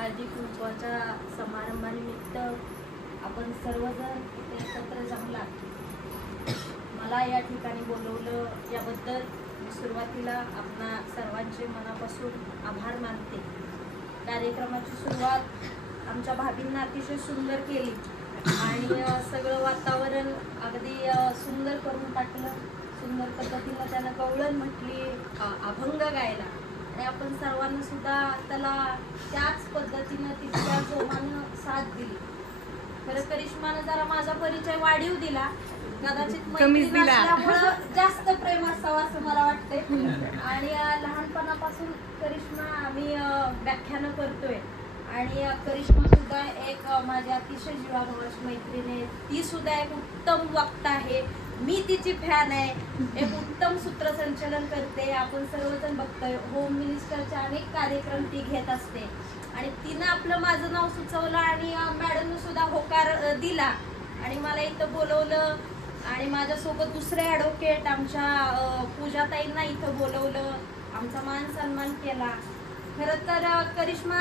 हळदी कुंकवाच्या समारंभानिमित्त आपण सर्वजण एकत्र जमलात. मला या ठिकाणी बोलवलं याबद्दल मी सुरुवातीला आपणा सर्वांचे मनापासून आभार मानते. कार्यक्रमाची सुरुवात आमच्या भाभींना अतिशय सुंदर केली आणि सगळं वातावरण अगदी सुंदर करून टाकलं. सुंदर पद्धतीनं त्यानं कवळण म्हटली, अभंग गायला आणि आपण सर्वांना सुद्धा त्याला त्याच पद्धतीनं तितक्या जोमानं साथ दिली. खरं करिश्मानं जरा माझा परिचय वाढीव दिला, कदाचित मैत्रीण असल्यामुळं जास्त प्रेम असावं असं मला वाटतंय. आणि लहानपणापासून करिश्मा आम्ही व्याख्यानं करतोय आणि करिश्मा सुद्धा एक माझी अतिशय जीवाभावाची मैत्रीण आहे. ती सुद्धा एक उत्तम वक्ता आहे, मी तिची फॅन आहे. एक उत्तम सूत्रसंचालन करते. आपण सर्वजण बघतोय होम मिनिस्टरचे अनेक कार्यक्रम ती घेत असते आणि तिनं आपलं माझं नाव सुचवलं आणि मॅडमनं सुद्धा होकार दिला आणि मला इथं बोलवलं आणि माझ्यासोबत दुसरे ॲडव्होकेट आमच्या पूजाताईंना इथं बोलवलं, आमचा मान सन्मान केला. खरं तर करिश्मा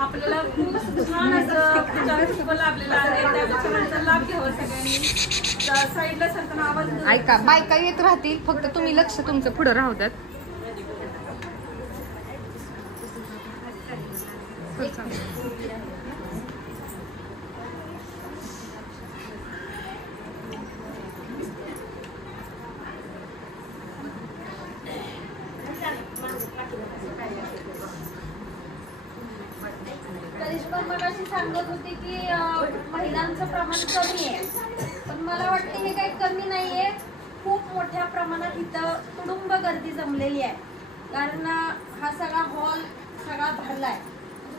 आपल्याला खूप छान असं लाभलेला आहे. त्याचा लाभ घ्यावा सगळ्यांनी. साईडला सरताना आवाज ऐका, बायका येत राहतील, फक्त तुम्ही लक्ष तुमचं पुढं राहू द्यात. करिश्मा मगाशी सांगत होती की महिलांचं प्रमाण कमी आहे, पण मला वाटतं हे काही कमी नाहीये. खूप मोठ्या प्रमाणात इथं कुटुंब गर्दी जमलेली आहे, कारण हा सगळा हॉल सगळा भरलाय.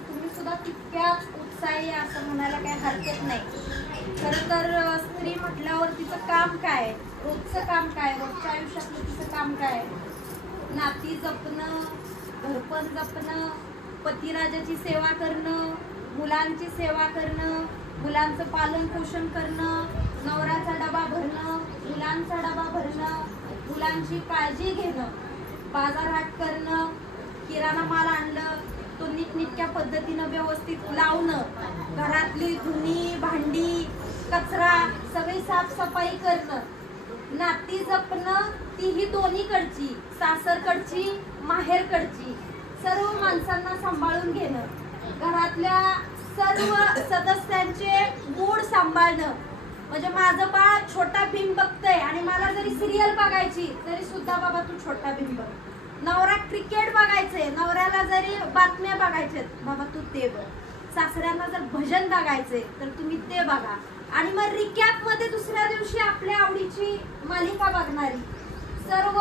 तुम्ही सुद्धा तितक्याच उत्साही असं म्हणायला काही हरकत नाही. खरं तर स्त्री म्हटल्यावर तिचं काम काय, रोजचं काम काय, रोजच्या आयुष्यातलं तिचं काम काय, नाती जपणं, घरपण जपणं, पतिराजाची सेवा करणं, मुलांची सेवा करणं, मुलांचं पालन पोषण करणं, नवऱ्याचा डबा भरणं, मुलांचा डबा भरणं, मुलांची काळजी घेणं, बाजारहाट करणं, किराणा माल आणलं तो नीटनेटक्या पद्धतीनं व्यवस्थित लावणं, घरातली धुणी भांडी कचरा सगळी साफसफाई करणं, नाती जपणं, तीही दोन्हीकडची, सासरकडची माहेरकडची, सर्व माणसांना सांभाळून घेणं, घरातल्या सर्व सदस्यांचे मूड सांभाळणं. म्हणजे माझं बाळ छोटा भीम बघतंय आणि मला जरी सिरियल बघायची तरी सुद्धा बाबा तू छोटा भीम बघ. नवरा क्रिकेट बघायचंय, नवऱ्याला जरी बातम्या बघायच्या बाबा तू ते बघ. सासऱ्यांना जर भजन बघायचंय तर तुम्ही ते बघा. आणि मग रिकॅप मध्ये दुसऱ्या दिवशी आपल्या आवडीची मालिका बघणारी, सर्व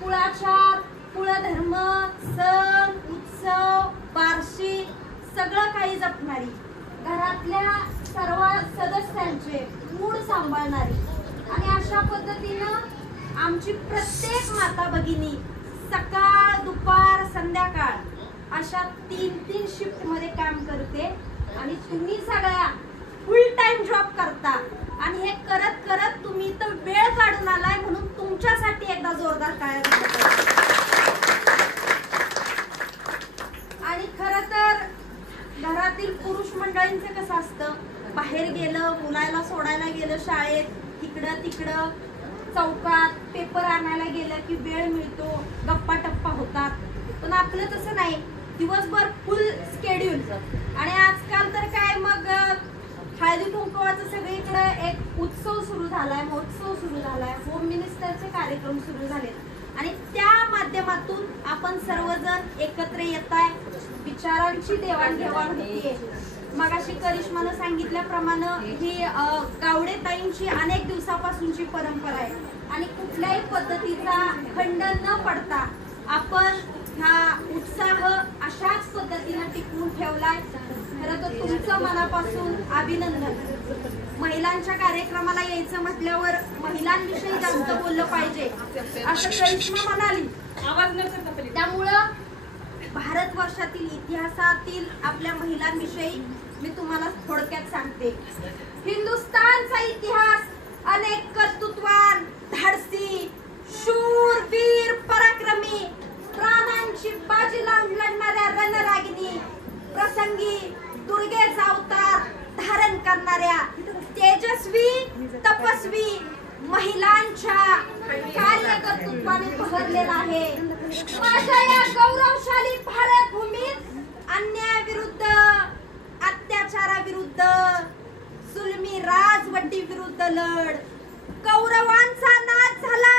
कुळाचार, कुळधर्म, सण उत्सव, बार्शी सगळं काही जपणारी, घरातल्या सर्व सदस्यांचे मूड सांभाळणारी. आणि अशा पद्धतीनं आमची प्रत्येक माता भगिनी सकाळ दुपार संध्याकाळ अशा 3-3 शिफ्ट मध्ये काम करते आणि तुम्ही सगळ्या फुल टाइम जॉब करता आणि हे करत करत तुम्ही तर वेळ काढून आलाय, म्हणून तुमच्यासाठी एकदा जोरदार टाळ्या. आणि खरं तर घरातील पुरुष मंडळींचं कसं असतं, बाहेर गेलं, मुलाला सोडायला गेलं शाळेत, इकडं तिकडं चौकात पेपर आणायला गेलं की वेळ मिळतो, गप्पा टप्पा होतात. पण आपलं तसं नाही, दिवसभर फुल स्केड्यूल. आणि आजकाल तर काय मग हळदी कुंकवाचं सगळीकडे एक उत्सव सुरू झालाय, महोत्सव सुरू झालाय, होम मिनिस्टरचे कार्यक्रम सुरू झालेत आणि त्या माध्यमातून आपण सर्वजण एकत्र येताय, विचारांची देवाणघेवाण होतीये. मगाशी करिश्मानं सांगितल्याप्रमाणे ही गावडेताईंची अनेक दिवसापासूनची परंपरा आहे आणि कुठल्याही पद्धतीचा खंड न पडता आपण हा उत्साह अशाच पद्धतीने टिकवून ठेवलाय. खरं तर तुमचं मनापासून अभिनंदन. महिलांच्या कार्यक्रमाला यायचं म्हटल्यावर महिलांविषयी जास्त बोललं पाहिजे असं करिश्मा म्हणाली. आवाज न करता पहिले. त्यामुळं भारतवर्षातील इतिहासातील आपल्या महिलांविषयी मी तुम्हाला थोडक्यात सांगते. हिंदुस्थानचा इतिहास अनेक कर्तृत्वान, धाडसी, शूर, वीर, पराक्रमी, प्राणांची बाजी लावून लढणाऱ्या रणरागिणी, प्रसंगी दुर्गेचा अवतार धारण करणाऱ्या तेजस्वी, तपस्वी महिलांच्या कार्यकर्तृत्वाने बहरलेला आहे. माझ्या या गौरवशाली भारत भूमीत अन्यायाविरुद्ध, अत्याचाराविरुद्ध, जुलमी राजवटी विरुद्ध लढ. कौरवांचा नाश झाला,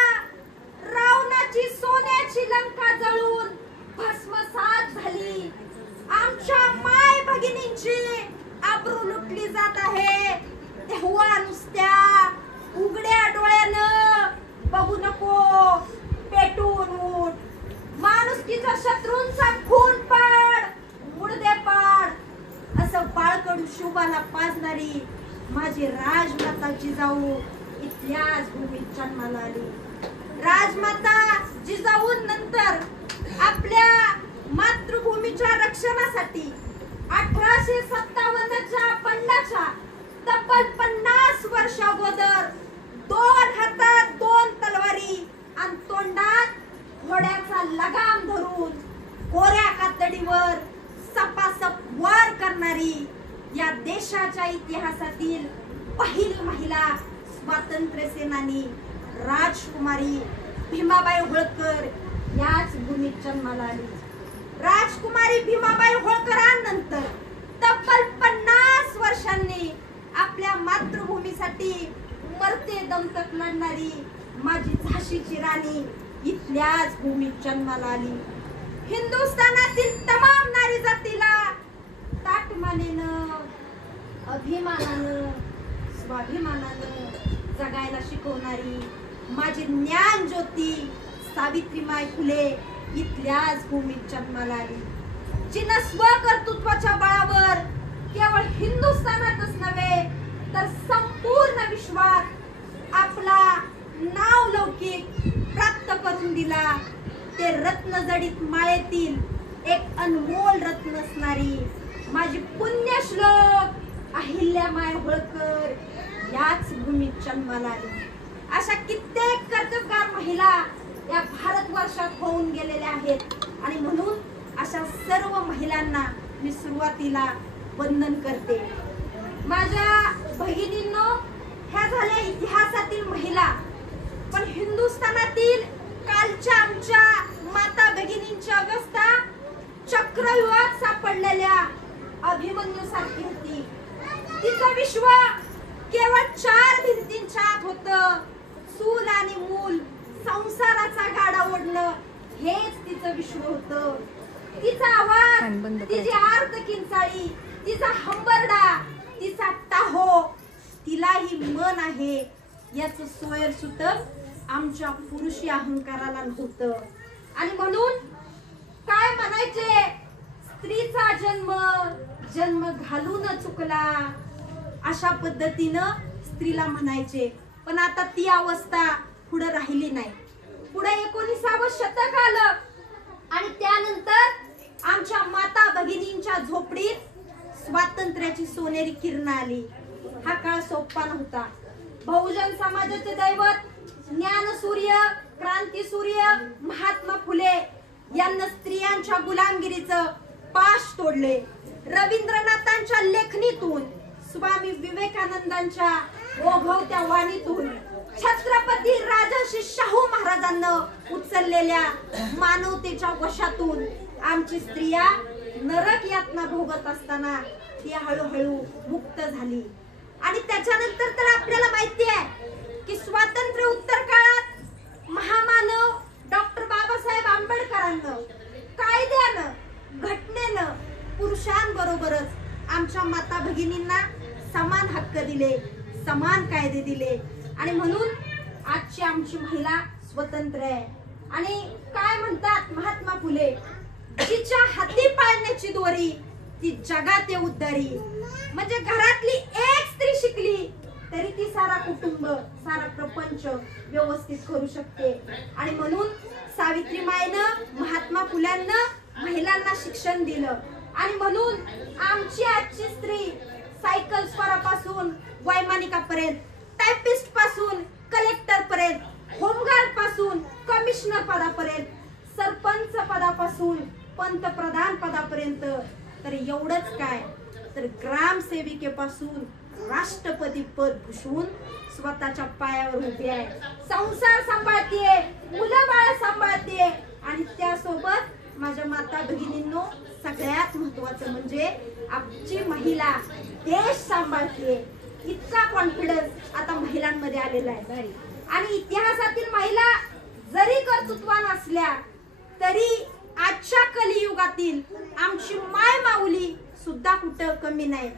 रावणाची सोन्याची लंका जळून भस्मसात झाली. आमच्या माय भगिनींची आबरू लुटली जात आहे. तेव्हा नुसत्या उघड्या डोळ्यानं बघू नको, पेटून उठ. माणुसकीचा शत्रूंचा खून पाड, मुडदे पाड असं बाळकडू शुभाला पाजणारी माझी राजमाता जिजाऊ इथल्याच भूमीत जन्माला आली. राजमाता जिजाऊनंतर आपल्या मातृभूमीच्या रक्षणासाठी 1857च्या बंडाच्या तब्बल 50 वर्ष अगोदर 2 हातात 2 तलवारी आणि तोंडात घोड्याचा लगाम धरून कोऱ्या कातडीवर सपासप वार करणारी या देशाच्या इतिहासातील पहिली महिला स्वातंत्र्य सेनानी राजकुमारी भीमाबाई होळकर याच भूमीत जन्माला आली. राजकुमारी भीमाबाई होळकरांनंतर तब्बल 50 वर्षांनी आपल्या मातृभूमीसाठी मरते दम तक लढणारी माझी झाशीची राणी इथल्याच भूमीत जन्माला आली. हिंदुस्थानातील तमाम नारी जातीला ताठमानेनं, अभिमानानं, स्वाभिमानानं जगायला शिकवणारी माझी ज्ञान ज्योती सावित्रीबाई फुले इथल्याच भूमीत जन्माला आली. जिनं स्वकर्तृत्वाच्या बळावर केवळ हिंदुस्थानातच नव्हे तर संपूर्ण विश्वात आपला नाव लौकिक प्राप्त करून दिला. ते रत्नजडित माळेतील एक अनमोल रत्न असणारी माझी पुण्यश्लोक अहिल्यामाई होळकर याच भूमीत जन्माला आली. अशा कित्येक कर्तबगार महिला या भारतवर्षात होऊन गेलेल्या आहेत आणि म्हणून अशा सर्व महिलांना मी सुरुवातीला वंदन करते. माझ्या भगिनींनो, ह्या झाल्या इतिहासातील महिला, पण हिंदुस्थानातील कालच्या आमच्या माता भगिनींची अवस्था चक्रव्यूहात सापडलेल्या अभिमन्यू सारखी होती. तिचं विश्व केवळ 4 भिंतींच्या आत होतं. चूल आणि मूल, संसाराचा गाडा ओढणं हेच तिचं विश्व होतं. तिचा आवाज, तिची आर्त किंचाळी, तिचा हंबरडा, तिचा टाहो, तिलाही मन आहे याचं सोयर सुतक आमच्या पुरुषी अहंकाराला नव्हतं. आणि म्हणून काय म्हणायचे, स्त्रीचा जन्म घालून चुकला अशा पद्धतीनं स्त्रीला म्हणायचे. पण आता ती अवस्था पुढे राहिली नाही. पुढे 19वे शतक आलं आणि त्यानंतर आमच्या माता भगिनींच्या झोपडीत स्वातंत्र्याची सोनेरी किरण आली. हा काळ सोपा नव्हता. बहुजन समाजाचे दैवत ज्ञानसूर्य, क्रांतीसूर्य महात्मा फुले यांना स्त्रियांच्या गुलामगिरीचं पाश तोडले. रवींद्रनाथांच्या लेखणीतून, स्वामी विवेकानंदांच्या ओघवत्या वाणीतून, छत्रपती राजर्षी शाहू महाराजांना उचललेल्या मानवतेच्या वशातून आमची स्त्रिया नरक यातना भोगत असताना ती हळूहळू मुक्त झाली. आणि त्याच्यानंतर तर आपल्याला माहिती आहे की स्वातंत्र्य उत्तर काळात महामानव डॉक्टर बाबासाहेब आंबेडकरांना कायद्यानं, घटनेनं पुरुषांबरोबरच आमच्या माता भगिनींना समान हक्क दिले, समान कायदे दिले. आणि म्हणून आजची आमची महिला स्वतंत्र आहे. आणि काय म्हणतात महात्मा फुले, जिच्या हाती पाळण्याची दोरी ती जगात उद्धारी. म्हणजे घरातली एक स्त्री शिकली कुटुंब सारा प्रपंच व्यवस्थित करू शकते. आणि म्हणून सावित्रीमाईनं महात्मा फुल्यांना महिलांना शिक्षण दिलं. आणि म्हणून आमची आजची स्त्री सायकल स्वरापासून वैमानिकापर्यंत, टायपिस्ट पासून कलेक्टर पर्यंत, होमगार्ड पासून कमिशनर पदापर्यंत, सरपंच पदापासून पंतप्रधान पदापर्यंत, तर एवढंच काय तर ग्रामसेविकेपासून राष्ट्रपती पद भूषवून स्वतःच्या पायावर उभी आहे. संसार सांभाळते, मुलं बाळ सांभाळते. आणि त्यासोबत माझ्या माता भगिनींनो, सगळ्यात महत्वाचं म्हणजे आमची महिला देश सांभाळते. इतका कॉन्फिडन्स आता महिलांमध्ये आलेला आहे. आणि इतिहासातील महिला जरी कर्तृत्वान असल्या तरी आजच्या कलियुगातील आमची माय माऊली सुद्धा कुठं कमी नाही.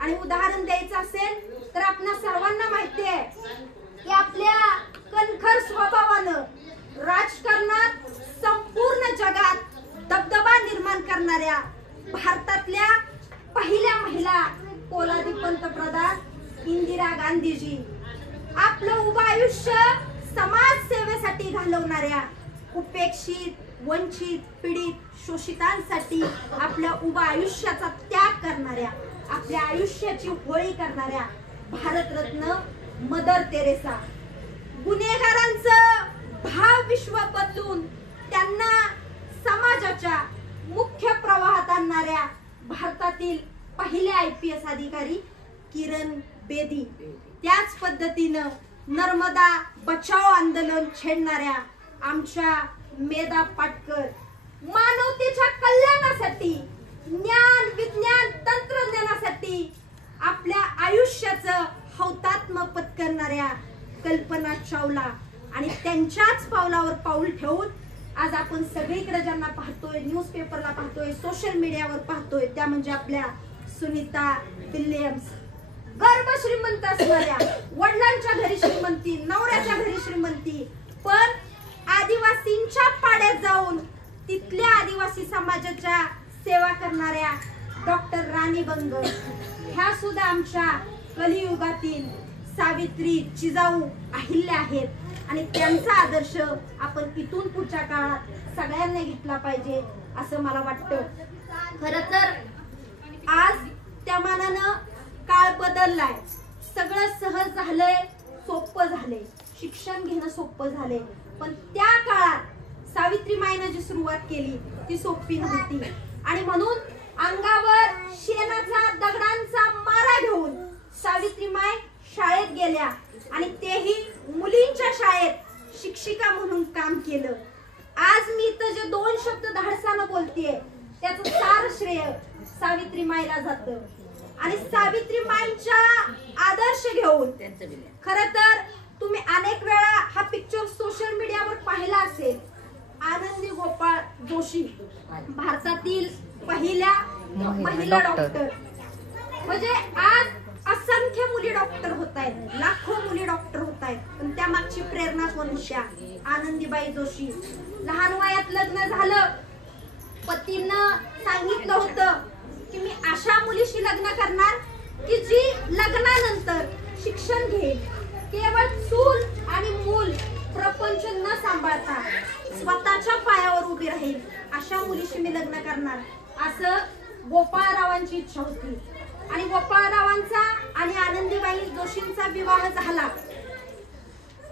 आणि उदाहरण द्यायचं असेल तर आपल्या सर्वांना माहिती आहे की आपल्या कणखर स्वभावानं राजकारणात संपूर्ण जगात दबदबा निर्माण करणाऱ्या भारतातल्या पहिल्या महिला पोलादी पंतप्रधान इंदिरा गांधीजी, आपलं उभं आयुष्य समाज सेवेसाठी घालवणाऱ्या, उपेक्षित, वंचित, पीडित, शोषितांसाठी आपल्या उभं आयुष्याचा त्याग करणाऱ्या, आपल्या आयुष्याची होळी करणाऱ्या भारतरत्न मदर तेरेसा, गुन्हेगारांचं भाव विश्व बदलून त्यांना समाजाच्या मुख्य प्रवाहात आणणाऱ्या भारतातील पहिल्या IPS अधिकारी किरण बेदी, त्याच पद्धतीनं नर्मदा बचाव आंदोलन छेडणाऱ्या आमच्या मेधा पाटकर, मानवतेच्या कल्याणासाठी, ज्ञान विज्ञान तंत्रज्ञानासाठी आपल्या आयुष्याचं हौतात्म्य पत्करणाऱ्या कल्पना चावला. आणि त्यांच्याच पावलावर पाऊल ठेवून आज आपण सगळीकडे ज्यांना पाहतोय, न्यूजपेपरला पाहतोय, सोशल मीडियावर पाहतोय, त्या म्हणजे आपल्या सुनीता विल्यम्स. गर्भ श्रीमंत असणाऱ्या, वडिलांच्या घरी श्रीमंती, नवऱ्याच्या घरी श्रीमंती, पण आदिवासींच्या पाड्यात जाऊन तिथल्या आदिवासी समाजाच्या सेवा करणाऱ्या डॉक्टर राणी बंग, ह्या सुद्धा आमच्या कलियुगातील सावित्री, जिजाऊ, अहिल्या आहेत. आणि त्यांचा आदर्श आपण इथून पुढच्या काळात सगळ्यांनी घेतला पाहिजे असं मला वाटतं. खरं तर आज त्या मानानं काळ बदललाय, सगळं सहज झालंय, सोपं झालंय, शिक्षण घेणं सोपं झालंय. पण त्या काळात सावित्रीमाईनं जी सुरुवात केली ती सोपी नव्हती. आणि म्हणून अंगावर शेणाचा दगडांचा मारा घेऊन सावित्रीमाई शाळेत गेल्या आणि तेही मुलींच्या शाळेत शिक्षिका म्हणून काम केलं. आज मी इथं जे 2 शब्द धाडसानं बोलतेय त्याचं सार श्रेय सावित्रीमाईला जातं. आणि सावित्रीमाईंच्या आदर्श घेऊन खरं तर तुम्ही अनेक वेळा हा पिक्चर सोशल मीडियावर पाहिला असेल. आनंदी गोपाळ जोशी, भारतातील पहिल्या महिला डॉक्टर. म्हणजे आज असंख्य मुली डॉक्टर होत आहेत, लाखो मुली डॉक्टर होत आहेत. पण त्या मागची प्रेरणा कोण होत्या? आनंदीबाई जोशी. लहान वयात लग्न झालं, पतीनं सांगितलं होतं की मी अशा मुलीशी लग्न करणार की जी लग्नानंतर शिक्षण घेईल, केवळ चूल आणि मूल प्रपंच न सांभाळता स्वतःच्या पायावर उभी राहील, अशा मुलीशी मी लग्न करणार, असं गोपाळरावांची इच्छा होती. आणि गोपाळरावांचा आणि आनंदीबाई जोशींचा विवाह झाला.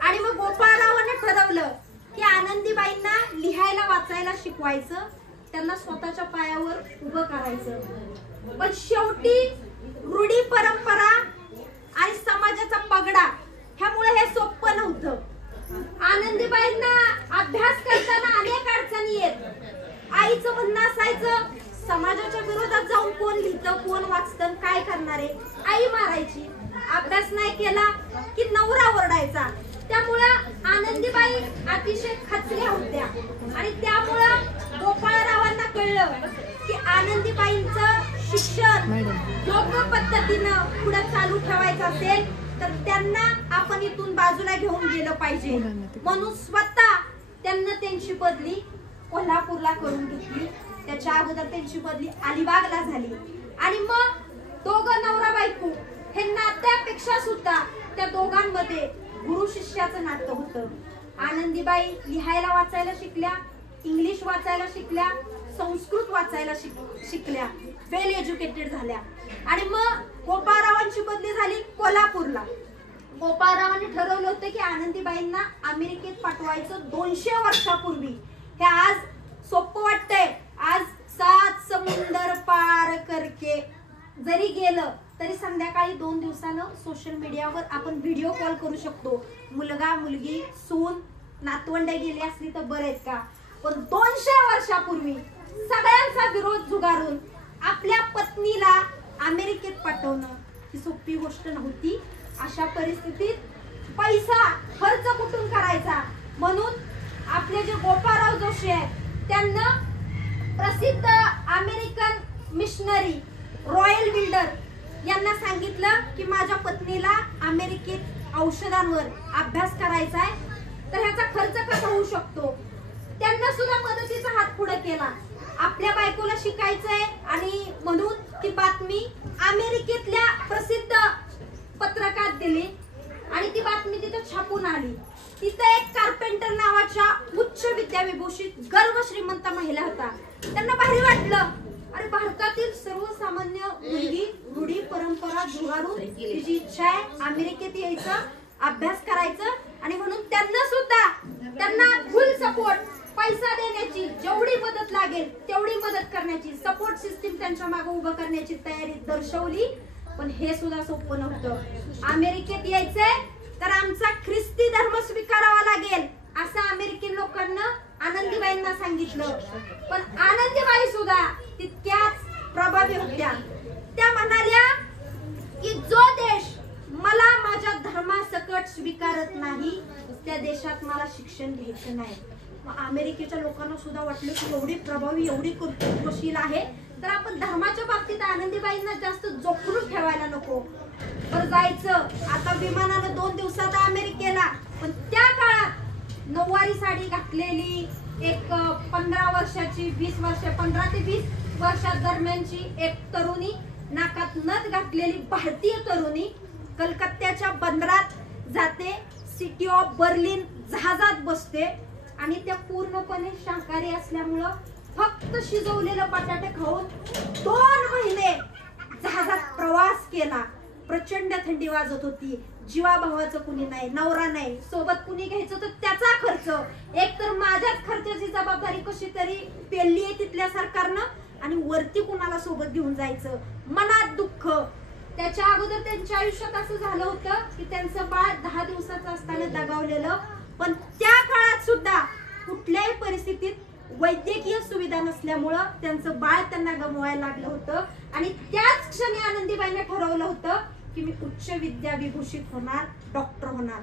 आणि मग गोपाळरावांनी ठरवलं की आनंदीबाईंना लिहायला वाचायला शिकवायचं, त्यांना स्वतःच्या पायावर उभं करायचं. पण शेवटी रूढी परंपरा आणि समाजाचा पगडा ह्यामुळे हे सोपं नव्हतं. आनंदीबाईंना अभ्यास करताना अनेक अडचणी येत. आईचं म्हणणं असायचं समाजाच्या विरोधात जाऊन कोण लिहितं, कोण वाचतं, काय करणारे, आई मारायची. अभ्यास नाही केला की नवरा ओरडायचा. त्यामुळं आनंदीबाई अतिशय खचल्या होत्या. आणि त्यामुळं गोपाळरावांना कळलं की आनंदीबाईंचं शिक्षण योग्य पद्धतीनं पुढे चालू ठेवायचं असेल तर त्यांना आपण इथून बाजूला घेऊन गेलं पाहिजे. म्हणून स्वतः त्यांना त्यांची बदली कोल्हापूरला करून घेतली. त्याच्या अगोदर त्यांची बदली अलिबागला झाली. आणि मग दोघं नवरा बायको हे नात्यापेक्षा सुद्धा त्या दोघांमध्ये गुरु शिष्याचं नातं होतं. आनंदीबाई लिहायला वाचायला शिकल्या, इंग्लिश वाचायला शिकल्या, संस्कृत वाचायला शिकल्या, वेल एज्युकेटेड झाल्या. आणि मग गोपाळरावांची बदली झाली कोल्हापूरला. गोपाळरावांनी ठरवलं होतं की आनंदीबाईंना अमेरिकेत पाठवायचं 200 वर्षापूर्वी. हे आज सोपं वाटतंय. आज 7 समुंदर पार करके जरी गेलं तरी संध्याकाळी 2 दिवसानं सोशल मीडियावर आपण व्हिडिओ कॉल करू शकतो. मुलगा मुलगी सून नातवंड गेली असली तर बरं आहेत का, पण 200 वर्षापूर्वी सगळ्यांचा विरोध झुगारून आपल्या पत्नीला अमेरिकेत पाठवणं ही सोपी गोष्ट नव्हती. अशा परिस्थितीत पैसा खर्च कुठून करायचा म्हणून आपले जे गोपाळराव जोशी आहेत त्यांना प्रसिद्ध अमेरिकन मिशनरी रॉयल बिल्डर यांना सांगितलं की माझ्या पत्नीला अमेरिकेत औषधांवर अभ्यास करायचा आहे, तर ह्याचा खर्च कसा होऊ शकतो. त्यांना सुद्धा मदतीचा हात पुढे केला. आपल्या बायकोला शिकायचंय आणि म्हणून ती बातमी अमेरिकेतल्या प्रसिद्ध पत्रकात दिली आणि ती बातमी तिथं छापून आली. तिथं एक कार्पेंटर नावाच्या उच्च विद्याविभूषित गर्व श्रीमंत महिला होता. त्यांना भारी वाटलं, अरे भारतातील सर्वसामान्य मुलगी रूढी परंपरा झुगारून तिची इच्छा आहे अमेरिकेत यायचं, अभ्यास करायचं, आणि म्हणून त्यांना फुल सपोर्ट, पैसा देण्याची, जेवढी मदत लागेल तेवढी मदत करण्याची, सपोर्ट सिस्टीम त्यांच्या मागे उभं करण्याची तयारी दर्शवली. पण हे सुद्धा सोपं नव्हतं. अमेरिकेत यायचंय तर आमचा ख्रिस्ती धर्म स्वीकारावा लागेल असं अमेरिकन लोकांना आनंदीबाईंना सांगितलं. पण आनंदीबाई सुद्धा तितक्याच प्रभावी होत्या. त्या म्हणाल्या की जो देश मला माझ्या धर्मासकट स्वीकारत नाही त्या देशात मला शिक्षण घ्यायचं नाही. अमेरिकेच्या लोकांना सुद्धा वाटलं की एवढी प्रभावी, एवढी कर्तृत्वशील आहे तर आपण धर्माच्या बाबतीत आनंदीबाईंना जास्त जोखून ठेवायला नको. तर जायचं आता विमानानं 2 दिवसात अमेरिकेला. पण त्या काळात नऊवारी साडी घातलेली एक 15 वर्षाची 15 ते 20 वर्षा दरम्यानची एक तरुणी, नाकात नथ घातलेली भारतीय तरुणी कलकत्त्याच्या बंदरात जाते, सिटी ऑफ बर्लिन जहाजात बसते आणि त्या पूर्णपणे शाकाहारी असल्यामुळं फक्त शिजवलेलं बटाटे खाऊन 2 महिने जहाजात प्रवास केला. प्रचंड थंडी वाजत होती, जीवाभावाचं कुणी नाही, नवरा नाही, सोबत कुणी घ्यायचं तर त्याचा खर्च, एक तर माझ्याच खर्चाची जबाबदारी कशी तरी पेलली आहे तिथल्या सरकारनं, आणि वरती कुणाला सोबत घेऊन जायचं. मनात दुःख. त्याच्या अगोदर त्यांच्या आयुष्यात असं झालं होतं की त्यांचं बाळ 10 दिवसाचं असताना दगावलेलं. पण त्या काळात सुद्धा कुठल्याही परिस्थितीत वैद्यकीय सुविधा नसल्यामुळं त्यांचं बाळ त्यांना गमवायला लागलं होतं. आणि त्याच क्षणी आनंदीबाईंनी ठरवलं होतं की मी उच्च विद्याविभूषित होणार, डॉक्टर होणार.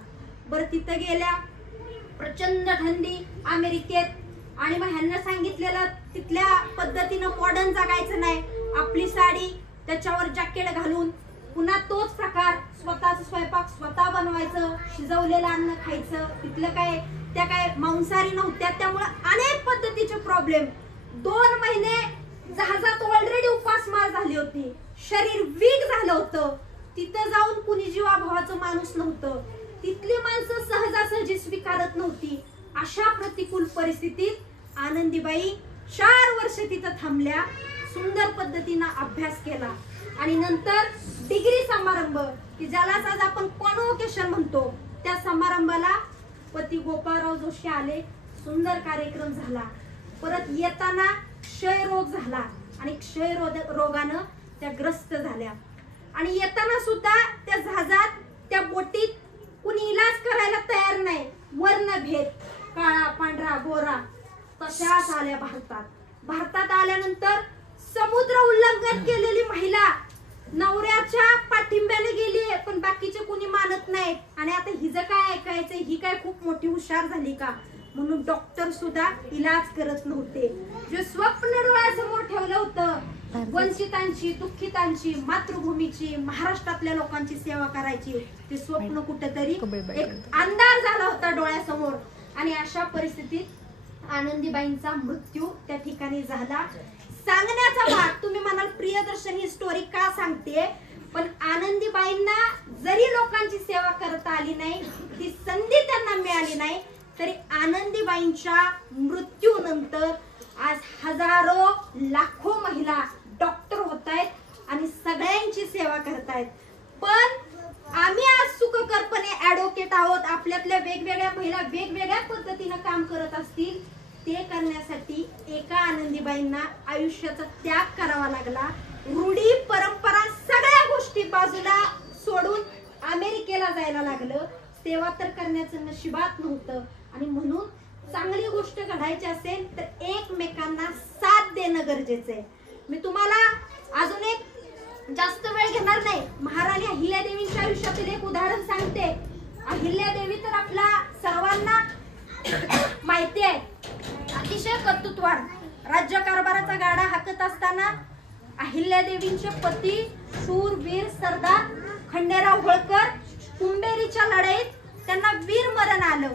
बरं तिथं गेल्या, प्रचंड थंडी अमेरिकेत, आणि मग ह्यांना सांगितलेलं तिथल्या पद्धतीनं मॉडर्न जगायचं नाही, आपली साडी त्याच्यावर जॅकेट घालून पुन्हा तोच प्रकार, स्वतःचा स्वयंपाक स्वतः बनवायचं, शिजवलेलं अन्न खायचं. तिथलं त्या काय मांसाहारी नव्हत्या, त्यामुळे अनेक पद्धतीचे प्रॉब्लेम. 2 महिने जहाजात ऑलरेडी उपासमार झाली होती, शरीर वीक झालं होतं. तिथं जाऊन कुणी जीवाभावाचं माणूस नव्हतं, तिथली माणसं सहजासहजी स्वीकारत नव्हती. अशा प्रतिकूल परिस्थितीत आनंदीबाई 4 वर्ष तिथं थांबल्या, सुंदर पद्धतीनं अभ्यास केला आणि नंतर डिग्री समारंभ, की ज्यालाच आज आपण कॉन्व्होकेशन म्हणतो, त्या समारंभाला पती गोपाळराव जोशी आले. सुंदर कार्यक्रम झाला. परत येताना क्षयरोग झाला आणि क्षयरोगानं त्या ग्रस्त झाल्या. आणि येताना सुद्धा त्या जहाजात, त्या बोटीत कुणी इलाज करायला तयार नाही. वर्णभेद, काळा पांढरा गोरा, तशाच आल्या भारतात आल्यानंतर समुद्र उल्लंघन केलेली महिला नवऱ्याच्या पाठिंब्याने गेली, पण बाकीचे कुणी मानत नाहीत. आणि आता हिचं काय ऐकायचं, ही काय खूप मोठी हुशार झाली का म्हणून डॉक्टर सुद्धा इलाज करत नव्हते. जे स्वप्न डोळ्यासमोर ठेवलं होतं, वंचितांची, दुःखितांची, मातृभूमीची, महाराष्ट्रातल्या लोकांची सेवा करायची, ते स्वप्न कुठेतरी एक अंधार झाला होता डोळ्यासमोर. आणि अशा परिस्थितीत आनंदीबाईंचा मृत्यू त्या ठिकाणी झाला. सांगण्याचा भाग, तुम्ही म्हणाल प्रियदर्शन ही स्टोरी का सांगते, पण आनंदीबाईंना जरी लोकांची सेवा करत करता आली नाही, ती संधी त्यांना मिळाली नाही, तरी आनंदीबाईंच्या मृत्यूनंतर आज हजारो लाखो महिला डॉक्टर होत आहेत आणि सगळ्यांची सेवा करतायत. पण आम्ही आज सुखकरपणे ऍडव्होकेट आहोत. आपल्यातल्या वेगवेगळ्या महिला वेगवेगळ्या पद्धतीनं काम करत असतील, ते करण्यासाठी एका आनंदीबाईंना आयुष्याचा त्याग करावा लागला. रूढी परंपरा सगळ्या गोष्टी बाजूला सोडून अमेरिकेला जायला लागलं. सेवा तर करण्याचं नशिबात नव्हतं आणि म्हणून चांगली गोष्ट घडायची असेल तर एकमेकांना साथ देणं गरजेचं आहे. मी तुम्हाला अजून एक जास्त वेळ घेणार नाही, महाराणी अहिल्यादेवींच्या आयुष्यातील एक उदाहरण सांगते. अहिल्यादेवी तर आपला सर्वांना माहिती आहे, अतिशय कर्तृत्ववान, राज्यकारभाराचा गाडा हाकत असताना अहिल्यादेवींचे पती शूरवीर सरदार खंडेराव होळकर कुंभेरीच्या लढाईत त्यांना वीर मरण आलं.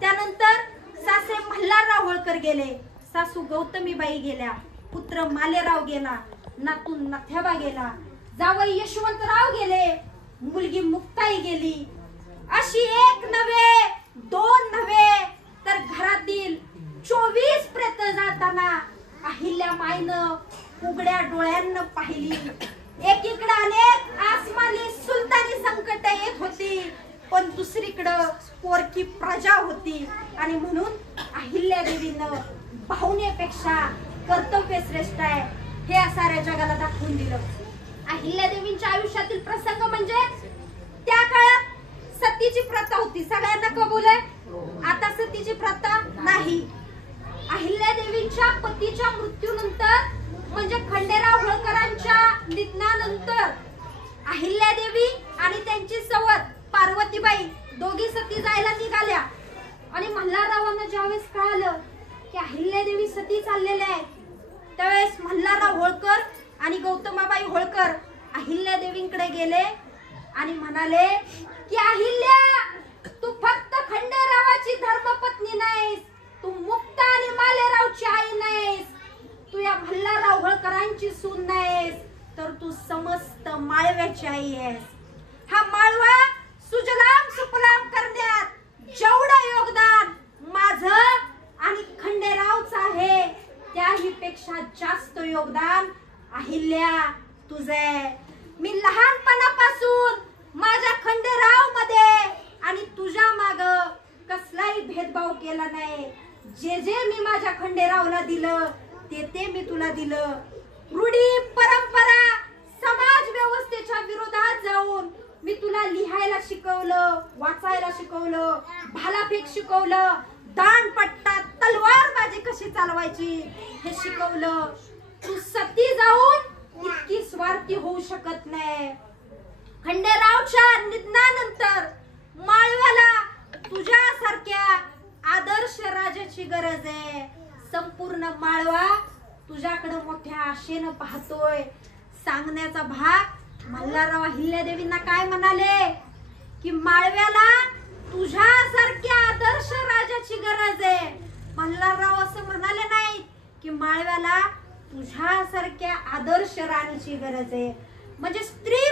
त्यानंतर सासरे मल्हारराव होळकर गेले, सासू गौतमीबाई गेल्या, पुत्र मालेराव गेला, नातून नथ्याबा गेला, जावई यशवंतराव गेले, मुलगी मुक्ताई गेली. अशी एक नव्हे, दोन नव्हे, तर घरातील 24 प्रेत जाताना अहिल्यामाईनं उघड्या डोळ्यांना पाहिली. एकीकडे अनेक आसमानी सुलतानी संकट येत होती, पण दुसरीकडं पोरकी प्रजा होती आणि म्हणून अहिल्यादेवीनं भावनेपेक्षा कर्तव्य श्रेष्ठ आहे हे साऱ्या जगाला दाखवून दिलं. अहिल्यादेवींच्या आयुष्यातील प्रसंग म्हणजे त्या काळात सतीची प्रथा होती, सगळ्यांना कबूल आहे. आता सतीची प्रथा नाही. अहिल्यादेवींच्या पतीच्या मृत्यूनंतर म्हणजे खंडेराव होळकरांच्या निधनानंतर अहिल्यादेवी आणि त्यांची सवत पार्वतीबाई दोघी सती जायला निघाल्या आणि मल्हाररावांना ज्यावेळेस कळालं की अहिल्यादेवी सती चाललेल्या आहेत, त्यावेळेस मल्हारराव होळकर आणि गौतमाबाई होळकर अहिल्यादेवींकडे गेले आणि म्हणाले की अहिल्या, तू फक्त खंडेरावाची धर्मपत्नी नाहीस, तू मुक्ता आणि मालेरावची आई नाहीस, तू या मल्हारराव होळकरांची सून नाहीस, तर तू समस्त माळव्याची आई आहेस. हा माळवा सुजलाम सुफलाम करण्यात जेवढं योगदान माझं आणि खंडेरावचं आहे, त्याही पेक्षा जास्त योगदान अहिल्या तुझे. मी लहानपणापासून माझ्या खंडेराव मध्ये आणि तुझ्या माग कसलाही भेदभाव केला नाही. जे जे मी माझ्या खंडेरावला दिलं ते मी तुला दिलं. रूढी परंपरा समाज व्यवस्थेच्या विरोधात जाऊन मी तुला लिहायला शिकवलं, वाचायला शिकवलं, भालाफेक शिकवलं, दांडपट्टा तलवारबाजी कशी चालवायची हे शिकवलं. तू सती जाऊन इतकी स्वार्थी होऊ शकत नाही. खंडेरावच्या निधनानंतर माळव्याला तुझ्यासारख्या आदर्श राजाची गरज आहे. संपूर्ण माळवा तुझ्याकडे मोठ्या आशेनं पाहतोय. सांगण्याचा भाग मल्हारराव अहिल्यादेवींना काय म्हणाले की माळव्याला तुझ्यासारख्या आदर्श राजाची गरज आहे. मल्हारराव असं म्हणाले नाही की माळव्याला तुझ्यासारख्या आदर्श राणीची गरज आहे. म्हणजे स्त्री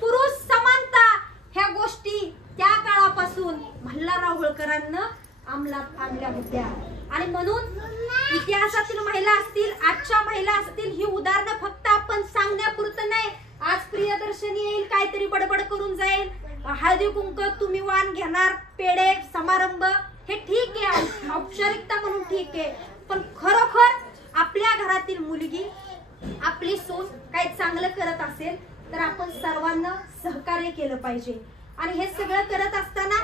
पुरुष समानता ह्या गोष्टी त्या काळापासून मल्हारराव होळकरांना अंमलात आणल्या होत्या आणि म्हणून इतिहासातील महिला असतील, आजच्या महिला असतील, ही उदाहरणं फक्त आपण सांगण्यापुरतं नाही. आज प्रियदर्शनी येईल, काहीतरी बडबड करून जाईल, हळदी कुंकू तुम्ही वाण घेणार, पेढे समारंभ, हे ठीक आहे, औपचारिकता म्हणून ठीक आहे, पण खरोखर आपल्या घरातील मुलगी, आपली सून काही चांगलं करत असेल तर आपण सर्वांना सहकार्य केलं पाहिजे. आणि हे सगळं करत असताना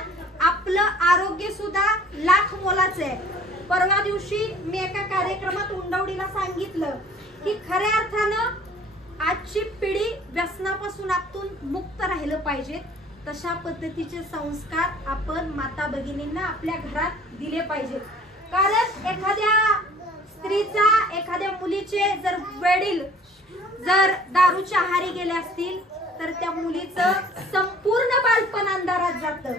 आपलं आरोग्य सुद्धा लाख मोलाचं आहे. परवा दिवशी मी एका कार्यक्रमात उंडवडीला सांगितलं की खऱ्या अर्थानं आजची पिढी व्यसनापासून आपण मुक्त राहिलं पाहिजे. तशा पद्धतीचे संस्कार आपण माता भगिनींना आपल्या घरात दिले पाहिजेत. कारण एखाद्या स्त्रीचा, एखाद्या मुलीचे जर वडील जर दारूच्या आहारी गेले असतील तर त्या मुलीचं संपूर्ण बालपण अंधारात जातं.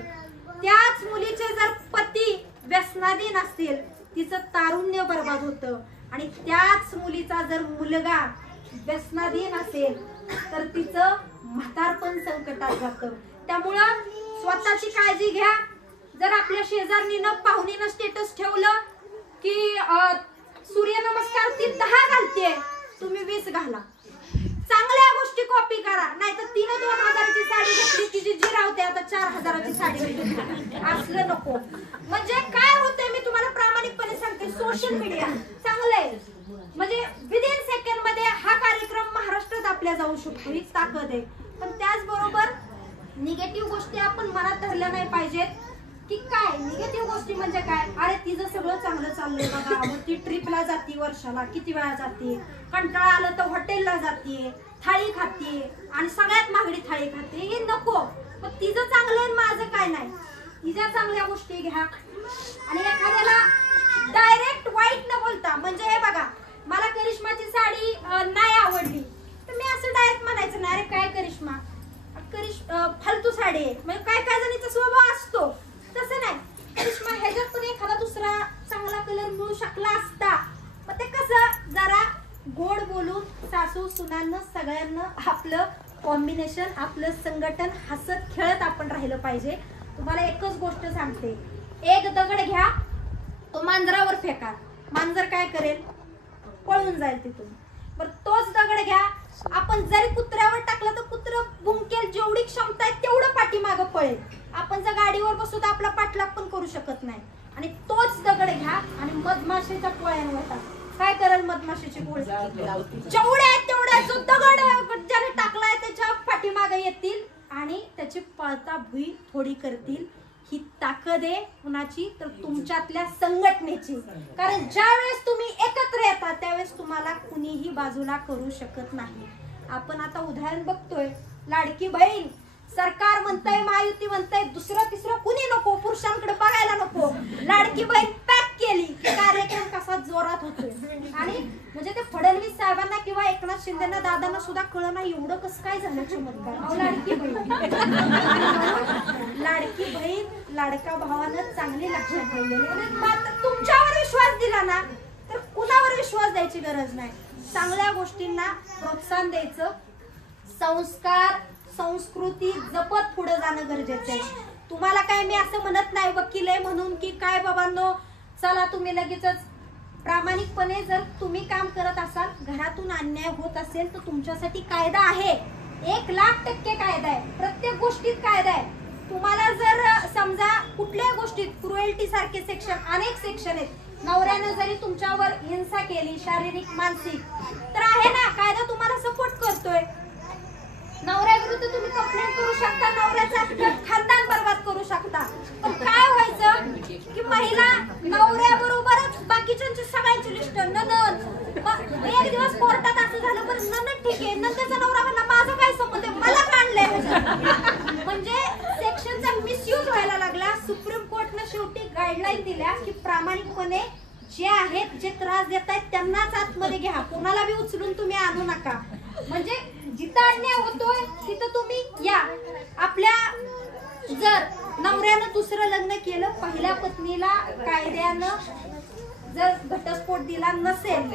त्याच मुलीचे जर पती व्यसनाधीन असतील, तिचं तारुण्य बर्बाद होतं. आणि त्याच मुलीचा जर मुलगा व्यसनाधीन असेल तर तिचं म्हातारपण संकटात जातं. त्यामुळं स्वतःची काळजी घ्या. जर आपल्या शेजारणीनं पाहुणीनं स्टेटस ठेवलं की सूर्यनमस्कार ती 10 घालते, तुम्ही 20 घाला. चांगल्या गोष्टी कॉपी करा, नाहीतर 3-2,000ची साडी घेतली तिची जी राहते आता 4,000ची साडी घेतली. असलं नको. म्हणजे काय होतंय मी तुम्हाला प्रामाणिकपणे सांगते, सोशल मीडिया चांगलंय. म्हणजे विदिन सेकंड मध्ये हा कार्यक्रम महाराष्ट्रात आपल्या जाऊ शकतो, ही ताकद आहे. पण त्याचबरोबर निगेटिव्ह गोष्टी आपण मनात धरल्या नाही पाहिजेत. की काय निगेटिव्ह गोष्टी म्हणजे काय, अरे तिचं सगळं चांगलं चाललंय बघा, मग ती ट्रिपला जाते, वर्षाला किती वेळा जाते, कंटाळा आलं तर हॉटेलला जाते, थाळी खाते आणि सगळ्यात महागडी थाळी खाते. हे नको. मग तिचं चांगलं आहे माझं काय नाही. तिच्या चांगल्या गोष्टी घ्या. आणि एखाद्याला डायरेक्ट वाईट न बोलता, म्हणजे हे बघा मला करिश्माची साडी नाही आवडली तर मी असं डायरेक्ट म्हणायचं नाही, अरे काय करिश्मा फालतू साडी आहे. म्हणजे काय काय जणीचा स्वभाव असतो, तसं नाही. करिश्मा ह्याच्यात पण एखादा दुसरा चांगला कलर मिळू शकला असता. मग ते कसं जरा गोड बोलून सासू सुनांना सगळ्यांना आपलं कॉम्बिनेशन, आपलं संघटन हसत खेळत आपण राहिलं पाहिजे. तुम्हाला एकच गोष्ट सांगते, एक दगड घ्या, तो मांजरावर फेका, मांजर काय करेल, पळून जाईल तिथून. बरं तोच दगड घ्या, आपण जरी कुत्र्यावर टाकलं तर कुत्रं भुंकेल, जेवढी क्षमता आहे तेवढं पाठीमागं पळेल. आपण जर गाडीवर बसू तर आपला पाठलाग पण करू शकत नाही. आणि तोच दगड घ्या आणि मधमाशीच्या पोळ्यांवर टाका, काय करेल मधमाशीची पोळी, जेवढ्या जो दगड ज्याने टाकलाय त्याच्या पाठीमागे येतील आणि त्याची पळता भुई थोडी करतील. ही ताकद आहे कुणाची, तर तुमच्यातल्या संघटनेची. कारण ज्या वेळेस तुम्ही एकत्र येता त्यावेळेस तुम्हाला कुणीही बाजूला करू शकत नाही. आपण आता उदाहरण बघतोय, लाडकी बहीण, सरकार म्हणतंय, महायुती म्हणतंय, दुसरं तिसरं कुणी नको, पुरुषांकडे बघायला नको. लाडकी बहीण पॅक केली की कार्यक्रम कसा जोरात होतोय. आणि म्हणजे ते फडणवीस साहेबांना किंवा एकनाथ शिंदेना दादांना सुद्धा कळलं नाही एवढं कसं काय झालं चमत्कार. लाडकी बहीण लाडकी बहीण लाडका भावानं चांगली लक्षात ठेवलेली. तुमच्यावर विश्वास दिला ना तर कुणावर विश्वास द्यायची गरज नाही. चांगल्या गोष्टींना प्रोत्साहन द्यायचं, संस्कार संस्कृती जपत पुढे जाणं गरजेचं आहे. तुम्हाला काय मी असं म्हणत नाही वकील आहे म्हणून की काय बाबांनो चला तुम्ही लगेचच. प्रामाणिकपणे जर तुम्ही काम करत असाल, घरातून अन्याय होत असेल तर तुमच्यासाठी कायदा आहे, 1,00,000% कायदा आहे, प्रत्येक गोष्टीत कायदा आहे. तुम्हाला जर समजा कुठल्याही गोष्टीत क्रुएल्टी सारखे सेक्शन, अनेक सेक्शन आहेत, नवऱ्यानं जरी तुमच्यावर हिंसा केली शारीरिक मानसिक तर आहे ना कायदा तुम्हाला सपोर्ट करतोय. नवऱ्याविरुद्ध तुम्ही कंप्लेंट करू शकता, नवऱ्याचा खानदान बर्बाद करू शकता. पण काय व्हायचं की महिला नवऱ्याबरोबरच बाकीच्यांची सगळ्यांची लिस्ट, ननद, एक दिवस कोर्टात असं झालं पण ननद ठीक आहे, नंतरचा नवरा म्हणला माझं काय संबंध आहे, मला काढलंय. म्हणजे सेक्शनचा मिसयूज व्हायला लागला. सुप्रीम कोर्टने शेवटी गाईडलाईन दिल्या की प्रामाणिकपणे जे आहेत, जे त्रास देत आहेत त्यांनाच आतमध्ये घ्या, कोणाला बी उचलून तुम्ही आणू नका. म्हणजे जिथं अन्याय होतोय तिथं तुम्ही या. आपल्या जर नवऱ्यानं दुसरं लग्न केलं, पहिल्या पत्नीला कायद्यानं जर घटस्फोट दिला नसेल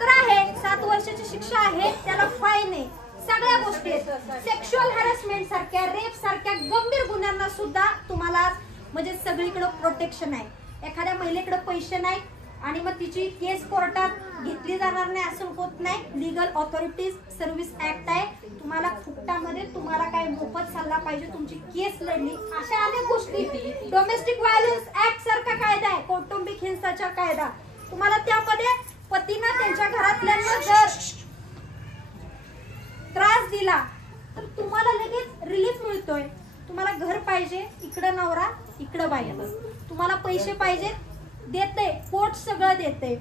तर आहे 7 वर्षाची शिक्षा आहे, त्याला फाईन आहे, सगळ्या गोष्टी आहेत. सेक्शुअल हॅरेसमेंट सारख्या, रेप सारख्या गंभीर गुन्ह्यांना सुद्धा तुम्हाला म्हणजे सगळीकडे प्रोटेक्शन आहे. एखाद्या महिलेकडे पैसे नाही आणि मग तिची केस कोर्टात घेतली जाणार नाही असं होत नाही. लीगल ऑथॉरिटीज सर्व्हिस ऍक्ट आहे, तुम्हाला फुकटामध्ये तुम्हाला काय मोफत सल्ला पाहिजे, तुमची केस लढली, अशा अनेक गोष्टी. डोमेस्टिक व्हायलन्स ऍक्ट सारखा कायदा आहे, कौटुंबिक हिंसाचार कायदा. तुम्हाला त्यामध्ये पतीनं त्यांच्या घरातल्यांना जर त्रास दिला तर तुम्हाला लगेच रिलीफ मिळतोय. तुम्हाला घर पाहिजे, इकडं नवरा, इकडं बायको. तुम्हाला पैसे पाहिजे, देते, कोर्ट सगळं देते.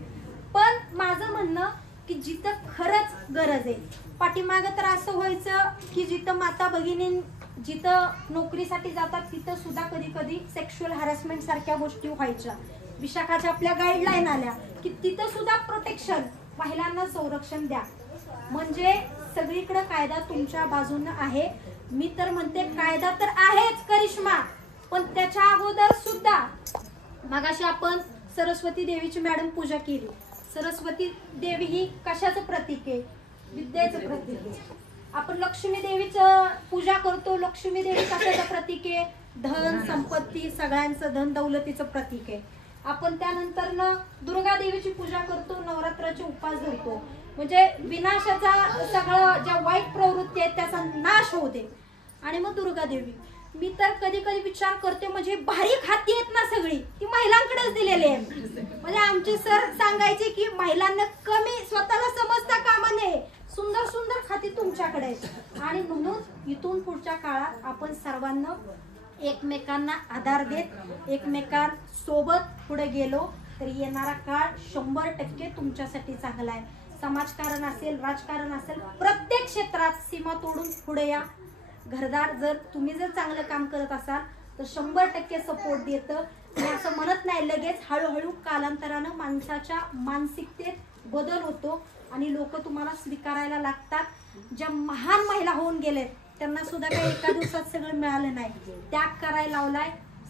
पण माझं म्हणणं की जिथं खरंच गरज आहे, पाठीमागं तर असं व्हायचं की जिथं माता भगिनी जिथं नोकरीसाठी जातात तिथं सुद्धा कधी कधी सेक्शुअल हॅरेसमेंट सारख्या गोष्टी व्हायच्या. विशाखाच्या आपल्या गाईडलाईन आल्या की तिथं सुद्धा प्रोटेक्शन, महिलांना संरक्षण द्या. म्हणजे सगळीकडे कायदा तुमच्या बाजूने आहे. मी तर म्हणते कायदा तर आहेच करिश्मा, पण त्याच्या अगोदर सुद्धा मगाशी आपण सरस्वती देवीची मॅडम पूजा केली. सरस्वती देवी ही कशाचं प्रतीक आहे, विद्येचं प्रतीक आहे. आपण लक्ष्मी देवीचं पूजा करतो, लक्ष्मी देवी कशाचं प्रतीक आहे, धन संपत्ती सगळ्यांचं धन दौलतीचं प्रतीक आहे. आपण त्यानंतर दुर्गा देवीची पूजा करतो, नवरात्राचे उपास धरतो, म्हणजे विनाशाचा सगळं ज्या वाईट प्रवृत्ती आहेत त्याचा नाश होऊ दे. आणि मग दुर्गा देवी, मी तर कधी कधी विचार करते म्हणजे भारी खाती आहेत ना सगळी ती महिलांकडेच दिलेली आहे. म्हणजे आमचे सर सांगायचे की महिलांना कमी स्वतःला समजता कामा नये, सुंदर सुंदर खाती तुमच्याकडे आहेत. आणि म्हणून इथून पुढच्या काळात आपण सर्वांना एकमेकांना आधार देत एकमेकांसोबत पुढे गेलो तर येणारा काळ 100% तुमच्यासाठी चांगला आहे. समाजकारण असेल, राजकारण असेल, प्रत्येक क्षेत्रात सीमा तोडून पुढे या. घरदार जर तुम्ही जर चांगलं काम करत असाल तर 100% सपोर्ट देतं. मी असं म्हणत नाही, लगेच हळूहळू कालांतरानं माणसाच्या मानसिकतेत बदल होतो आणि लोक तुम्हाला स्वीकारायला लागतात. ज्या महान महिला होऊन गेलेत त्यांना सुद्धा काही एका दिवसात सगळं मिळालं नाही, त्याग करायला लावलाय,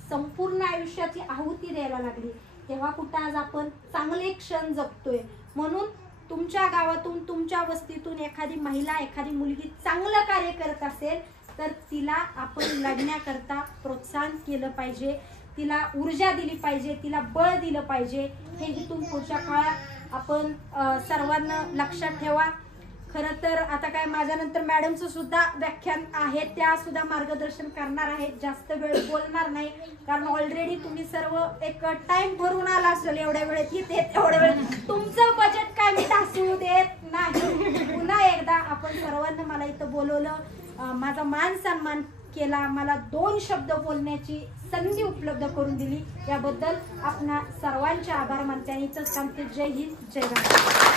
संपूर्ण आयुष्याची आहुती द्यायला लागली. तेव्हा कुठं आज आपण चांगले क्षण जगतोय. म्हणून तुमच्या गावातून तुमच्या वस्तीतून एखादी महिला एखादी मुलगी चांगलं कार्य करत असेल तर तिला आपण लढण्याकरता प्रोत्साहन केलं पाहिजे, तिला ऊर्जा दिली पाहिजे, तिला बळ दिलं पाहिजे. हे इथून पुढच्या काळात आपण सर्वांना लक्षात ठेवा. खरं तर आता काय माझ्यानंतर मॅडमचं सुद्धा व्याख्यान आहे, त्या सुद्धा मार्गदर्शन करणार आहेत. जास्त वेळ बोलणार नाही कारण ऑलरेडी तुम्ही सर्व एक टाइम भरून आला असेल. एवढ्या वेळेत इथे तेवढ्या वेळेत तुमचं बजेट काय मी ढासू देत नाही. पुन्हा एकदा आपण सर्वांना मला इथं बोलवलं, माझा मान सन्मान केला, मला 2 शब्द बोलण्याची संधी उपलब्ध करून दिली, याबद्दल आपणा सर्वांचे आभार मानते आणि इथंच सांगते. जय हिंद, जय भारत.